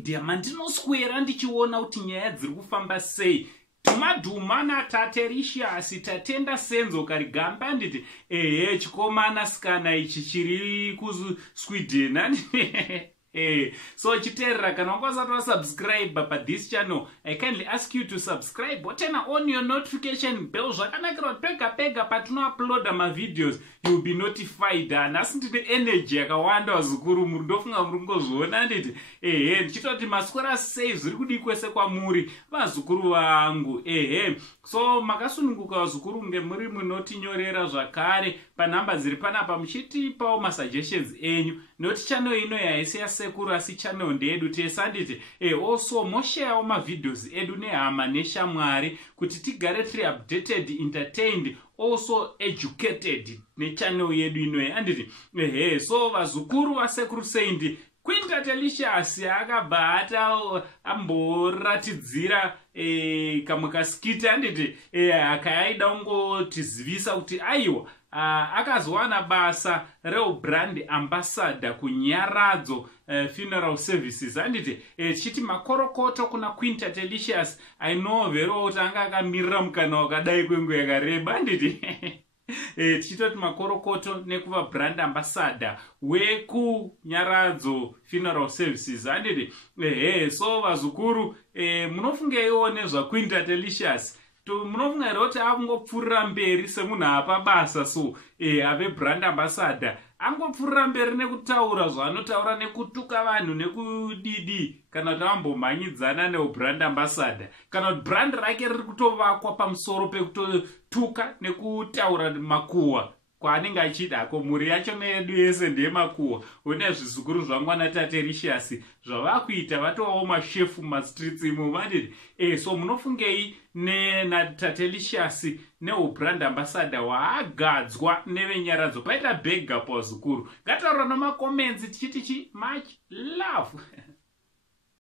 media mandinoswera ndichiona kuti nyaya dziri kufamba sei. Tumadhuma naTatericius tatenda Senzo karigamba nditi chikomana sikana ichi chiri kuSweden so chiterera kana wangasati wasubscribe pa this channel, I kindly ask you to subscribe, turn on your notification bell zvakanakira kuti pega patinouploada ma videos you will be notified. Nhasi ndine energy yakawanda wazukuru, muri ndofunga muri ngozviona nditi ndichitoti maswera sei zviri kudi kwese kwamuri vazukuru vangu. So makasununguka wazukuru nge muri munotinyorera zvakare panhamba dziri panapa muchitipawo masuggestions enyu, noti channel ino yaisi yasekuru asi channel ndedu tesa nditi also mosharewo mavideos edu nehama neshamwari kuti tigare tiri updated, entertained, also educated nechannel yedu ino anditi so vazukuru vasekuru seindi Queen.Delicious akabata amboratidzira kamwe kaskiti anditi akaida ungotizivisa kuti aiwa akazowana basa rebrand ambassador kunyaradzo funeral services anditi tichiti makorokoto kuna Queen.Delicious. I know very well kuti anga akamirira mukana wakadai kwenguva yakareba anditi tichitoti makorokoto nekuva brand ambassador wekunyaradzo funeral services anditi so vazukuru munofungeiwo nezvaQueen.Delicious munofunga here kuti angopfuurira mberi semunhu apa basa so ave brand ambassador angopfuurira mberi nekutaura zvaanotaura nekutuka vanhu nekudidi kana kuti ambomhanyidzana neubrand ambassador kana kuti brand rake riri kutovakwa pamusoro pekutotuka nekutaura makuhwa kwaanenge achidako. Mhuri yacho neyedu yese ndeyemakuhwa. Une zvizukuru zvangu naTatericius zvavakuita vatovawo mashefu mumastreets imo vanditi so munofungei naTatericius neubrand ambassador waagadzwa nevenyaradzo. Paita bega pazukuru. Ngataura namakomenzi tichiti much love.